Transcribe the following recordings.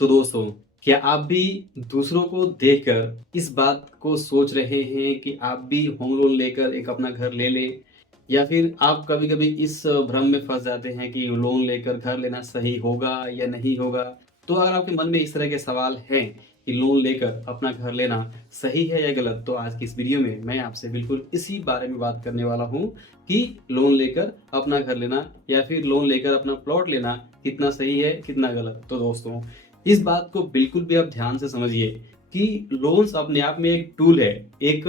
तो दोस्तों, क्या आप भी दूसरों को देखकर इस बात को सोच रहे हैं कि आप भी होम लोन लेकर एक अपना घर ले लें? या फिर आप कभी-कभी इस भ्रम में फँस जाते हैं कि लोन लेकर घर लेना सही होगा या नहीं होगा? तो अगर आपके मन में इस तरह के सवाल हैं कि लोन लेकर अपना घर लेना सही है या गलत, तो आज की इस वीडियो में मैं आपसे बिल्कुल इसी बारे में बात करने वाला हूँ कि लोन लेकर अपना घर लेना या फिर लोन लेकर अपना प्लॉट लेना कितना सही है, कितना गलत? तो दोस्तों, इस बात को बिल्कुल भी आप ध्यान से समझिए कि लोन्स अपने आप में एक टूल है, एक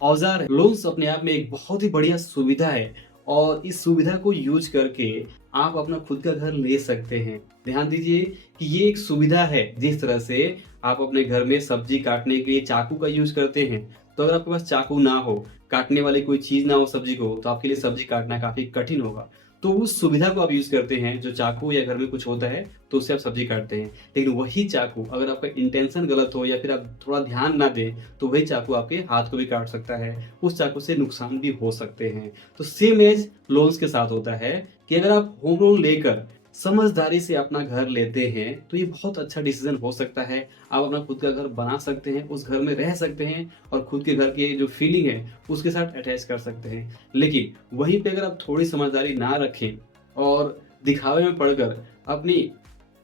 औज़ार है। लोन्स अपने आप में एक बहुत ही बढ़िया सुविधा है और इस सुविधा को यूज़ करके आप अपना खुद का घर ले सकते हैं। ध्यान दीजिए कि ये एक सुविधा है, जिस तरह से आप अपने घर में सब्ज़ी काटने के लिए चाकू का यूज़ करते हैं। तो अगर आपके पास चाकू ना हो, काटने वाली कोई चीज़ ना हो सब्ज़ी को, तो आपके लिए सब्ज़ी काटना काफ़ी कठिन होगा। तो उस सुविधा को आप यूज़ करते हैं, जो चाकू या घर में कुछ होता है, तो उससे आप सब्ज़ी काटते हैं। लेकिन वही चाकू अगर आपका इंटेंशन गलत हो या फिर आप थोड़ा ध्यान ना दें, तो वही चाकू आपके हाथ को भी काट सकता है। उस चाकू से नुकसान भी हो सकते हैं। तो सेम एज़ लोन्स के साथ होता है कि अगर आप होम लोन लेकर समझदारी से अपना घर लेते हैं, तो ये बहुत अच्छा डिसीज़न हो सकता है। आप अपना खुद का घर बना सकते हैं, उस घर में रह सकते हैं और खुद के घर की जो फीलिंग है, उसके साथ अटैच कर सकते हैं। लेकिन वहीं पे अगर आप थोड़ी समझदारी ना रखें और दिखावे में पड़कर अपनी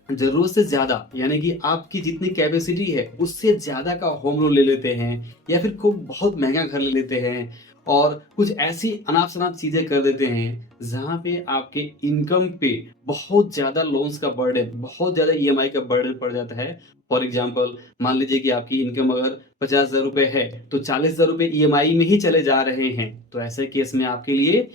ज़रूरत से ज़्यादा यानी कि आपकी जितनी कैपेसिटी है उससे ज़्यादा का होम लोन ले लेते हैं या फिर खूब बहुत महँगा घर ले लेते हैं और कुछ ऐसी अनाप-शनाप चीज़ें कर देते हैं, जहाँ पे आपके इनकम पे बहुत ज़्यादा लोन्स का बर्डन, बहुत ज़्यादा ईएमआई का बर्डन पड़ जाता है। फॉर एग्ज़ाम्पल मान लीजिए कि आपकी इनकम अगर ₹50,000 है, तो ₹40,000 ईएमआई में ही चले जा रहे हैं। तो ऐसे केस में आपके लिए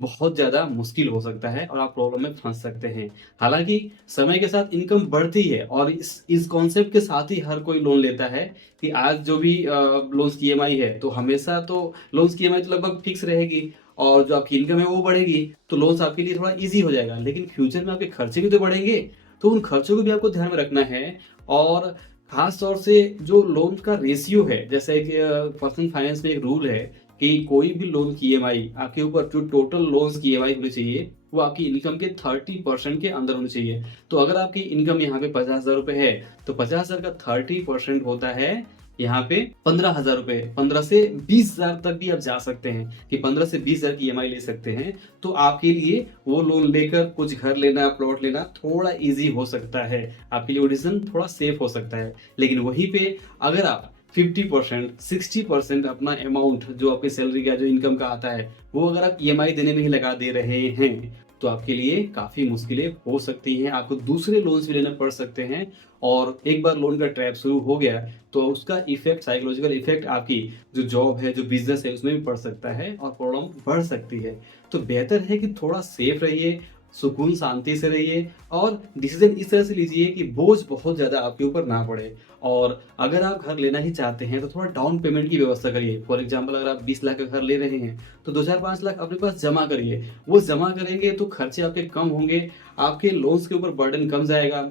बहुत ज़्यादा मुश्किल हो सकता है और आप प्रॉब्लम में फँस सकते हैं। हालाँकि समय के साथ इनकम बढ़ती है और इस कॉन्सेप्ट के साथ ही हर कोई लोन लेता है कि आज जो भी लोन्स की ईएमआई है, तो हमेशा तो लोन्स की ईएमआई तो लगभग फिक्स रहेगी और जो आपकी इनकम है वो बढ़ेगी, तो लोन्स आपके लिए थोड़ा ईज़ी हो जाएगा। लेकिन फ्यूचर में आपके खर्चे भी तो बढ़ेंगे, तो उन खर्चों को भी आपको ध्यान में रखना है और ख़ास तौर से जो लोन का रेशियो है, जैसे कि पर्सनल फाइनेंस में एक रूल है कि कोई भी लोन की ईएमआई आपके ऊपर जो टोटल लोन्स की ईएमआई होनी चाहिए, वो आपकी इनकम के 30% के अंदर होनी चाहिए। तो अगर आपकी इनकम यहाँ पे ₹50,000 है, तो 50,000 का 30% होता है यहाँ पे ₹15,000। 15 से 20,000 तक भी आप जा सकते हैं कि 15 से 20,000 की ईएमआई ले सकते हैं। तो आपके लिए वो लोन लेकर कुछ घर लेना, प्लॉट लेना थोड़ा ईज़ी हो सकता है। आपके लिए वो डिसीज़न थोड़ा सेफ हो सकता है। लेकिन वहीं पे अगर आप 50% 60% अपना अमाउंट जो आपकी सैलरी का जो इनकम का आता है, वो अगर आप ईएमआई देने में ही लगा दे रहे हैं, तो आपके लिए काफ़ी मुश्किलें हो सकती हैं। आपको दूसरे लोन्स भी लेने पड़ सकते हैं और एक बार लोन का ट्रैप शुरू हो गया, तो उसका इफ़ेक्ट साइकोलॉजिकल इफ़ेक्ट आपकी जो जॉब है, जो बिज़नेस है, उसमें भी पड़ सकता है और प्रॉब्लम बढ़ सकती है। तो बेहतर है कि थोड़ा सेफ रहिए, सुकून शांति से रहिए और डिसीज़न इस तरह से लीजिए कि बोझ बहुत ज़्यादा आपके ऊपर ना पड़े। और अगर आप घर लेना ही चाहते हैं, तो थोड़ा डाउन पेमेंट की व्यवस्था करिए। फॉर एग्ज़ाम्पल अगर आप 20 लाख का घर ले रहे हैं, तो 2-4-5 लाख अपने पास जमा करिए। वो जमा करेंगे तो खर्चे आपके कम होंगे, आपके लोन्स के ऊपर बर्डन कम जाएगा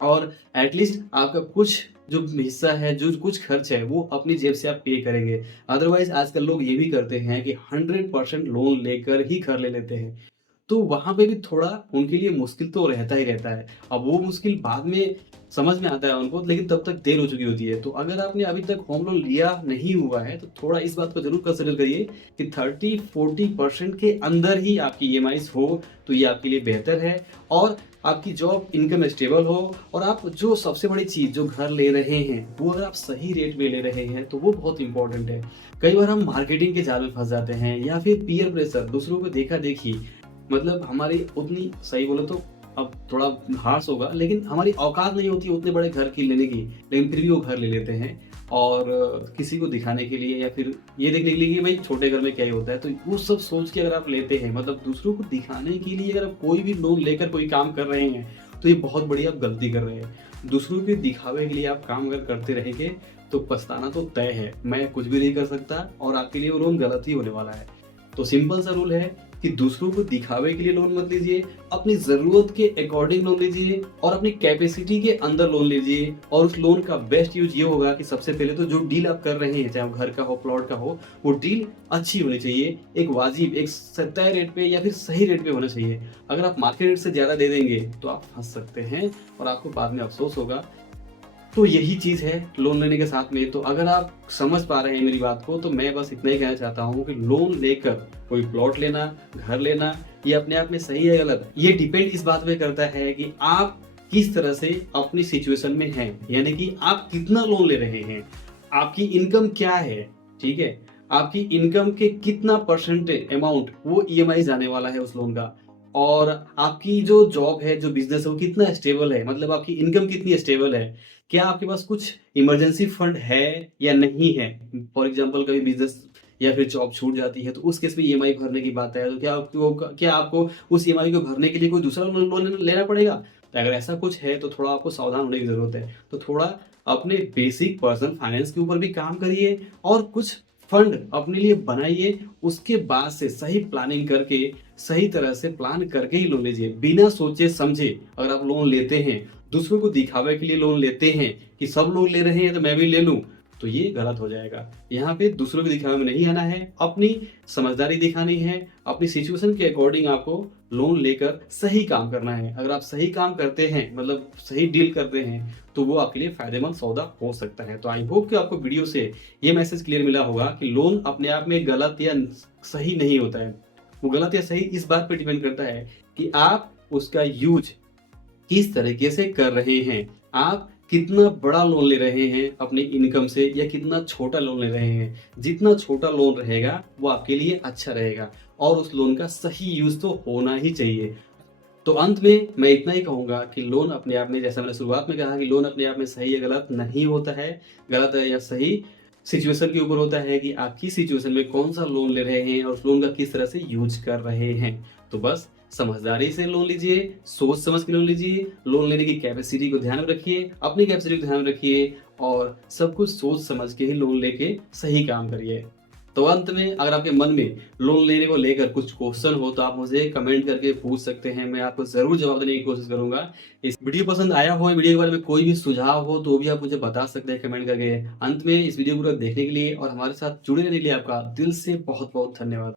और एट लीस्ट आपका कुछ जो हिस्सा है, जो कुछ खर्च है, वो अपनी जेब से आप पे करेंगे। अदरवाइज़ आजकल लोग ये भी करते हैं कि 100% लोन लेकर ही घर ले लेते हैं। तो वहाँ पे भी थोड़ा उनके लिए मुश्किल तो रहता ही रहता है। अब वो मुश्किल बाद में समझ में आता है उनको, लेकिन तब तक देर हो चुकी होती है। तो अगर आपने अभी तक होम लोन लिया नहीं हुआ है, तो थोड़ा इस बात को ज़रूर कंसिडर करिए कि 30-40% के अंदर ही आपकी ईएमआईज़ हो, तो ये आपके लिए बेहतर है और आपकी जॉब इनकम स्टेबल हो और आप जो सबसे बड़ी चीज़ जो घर ले रहे हैं, वो अगर आप सही रेट में ले रहे हैं, तो वो बहुत इम्पोर्टेंट है। कई बार हम मार्केटिंग के जाल में फँस जाते हैं या फिर पीयर प्रेशर, दूसरों को देखा-देखी मतलब हमारी उतनी सही बोले तो अब थोड़ा हार्श होगा, लेकिन हमारी औकात नहीं होती उतने बड़े घर की लेने की, लेकिन फिर भी वो घर ले लेते हैं और किसी को दिखाने के लिए या फिर ये देखने के लिए कि भाई छोटे घर में क्या ही होता है। तो वो सब सोच के अगर आप लेते हैं, मतलब दूसरों को दिखाने के लिए अगर आप कोई भी लोन लेकर कोई काम कर रहे हैं, तो ये बहुत बड़ी आप गलती कर रहे हैं। दूसरों के दिखावे के लिए आप काम अगर करते रहेंगे, तो पछताना तो तय है। मैं कुछ भी नहीं कर सकता और आपके लिए वो लोन गलत ही होने वाला है। तो सिंपल सा रूल है कि दूसरों को दिखावे के लिए लोन मत लीजिए, अपनी ज़रूरत के अकॉर्डिंग लोन लीजिए और अपनी कैपेसिटी के अंदर लोन लीजिए। और उस लोन का बेस्ट यूज़ ये होगा कि सबसे पहले तो जो डील आप कर रहे हैं, चाहे वो घर का हो, प्लॉट का हो, वो डील अच्छी होनी चाहिए, एक वाजिब, एक तय रेट पे या फिर सही रेट पे होना चाहिए। अगर आप मार्केट रेट से ज़्यादा दे देंगे तो आप फँस सकते हैं और आपको बाद में अफ़सोस होगा। तो यही चीज़ है लोन लेने के साथ में। तो अगर आप समझ पा रहे हैं मेरी बात को, तो मैं बस इतना ही कहना चाहता हूँ कि लोन लेकर कोई प्लॉट लेना, घर लेना, ये अपने आप में सही है गलत, ये डिपेंड इस बात पे करता है कि आप किस तरह से अपनी सिचुएशन में हैं। यानी कि आप कितना लोन ले रहे हैं, आपकी इनकम क्या है, ठीक है? आपकी इनकम के कितना परसेंटेज अमाउंट वो ईएमआई जाने वाला है उस लोन का। और आपकी जो जॉब है, जो बिज़नेस है, वो कितना स्टेबल है, मतलब आपकी इनकम कितनी स्टेबल है। क्या आपके पास कुछ इमरजेंसी फंड है या नहीं है? फॉर एग्ज़ाम्पल कभी बिज़नेस या फिर जॉब छूट जाती है, तो उस केस में ईएमआई भरने की बात है, तो क्या आपको उस ईएमआई को भरने के लिए कोई दूसरा लोन लेना पड़ेगा? तो अगर ऐसा कुछ है, तो थोड़ा आपको सावधान होने की ज़रूरत है। तो थोड़ा अपने बेसिक पर्सनल फाइनेंस के ऊपर भी काम करिए और कुछ फंड अपने लिए बनाइए। उसके बाद से सही प्लानिंग करके, सही तरह से प्लान करके ही लोन लीजिए। बिना सोचे-समझे अगर आप लोन लेते हैं, दूसरों को दिखावे के लिए लोन लेते हैं कि सब लोग ले रहे हैं तो मैं भी ले लूँ, तो ये गलत हो जाएगा। यहाँ पे दूसरों के दिखावे में नहीं आना है, अपनी समझदारी दिखानी है, अपनी सिचुएशन के अकॉर्डिंग आपको लोन लेकर सही काम करना है। अगर आप सही काम करते हैं, मतलब सही डील करते हैं, तो वो आपके लिए फ़ायदेमंद सौदा हो सकता है। तो आई होप कि आपको वीडियो से ये मैसेज क्लियर मिला होगा कि लोन अपने आप में गलत या सही नहीं होता है। वो गलत या सही इस बात पे डिपेंड करता है कि आप उसका यूज़ किस तरीके से कर रहे हैं। आप कितना बड़ा लोन ले रहे हैं अपनी इनकम से या कितना छोटा लोन ले रहे हैं। जितना छोटा लोन रहेगा वो आपके लिए अच्छा रहेगा और उस लोन का सही यूज़ तो होना ही चाहिए। तो अंत में मैं इतना ही कहूँगा कि लोन अपने आप में, जैसा मैंने शुरुआत में कहा कि लोन अपने आप में सही या गलत नहीं होता है। गलत है या सही सिचुएशन के ऊपर होता है कि आप किस सिचुएशन में कौन-सा लोन ले रहे हैं और उस लोन का किस तरह से यूज़ कर रहे हैं। तो बस समझदारी से लोन लीजिए, सोच समझ के लोन लीजिए, लोन लेने की कैपेसिटी को ध्यान में रखिए, अपनी कैपेसिटी को ध्यान में रखिए और सब कुछ सोच समझ के ही लोन लेके सही काम करिए। तो अंत में अगर आपके मन में लोन लेने को लेकर कुछ क्वेश्चन हो तो आप मुझे कमेंट करके पूछ सकते हैं, मैं आपको ज़रूर जवाब देने की कोशिश करूँगा। इस वीडियो पसंद आया हो, वीडियो के बारे में कोई भी सुझाव हो तो भी आप मुझे बता सकते हैं कमेंट करके। अंत में इस वीडियो को पूरा देखने के लिए और हमारे साथ जुड़े रहने के लिए आपका दिल से बहुत-बहुत धन्यवाद।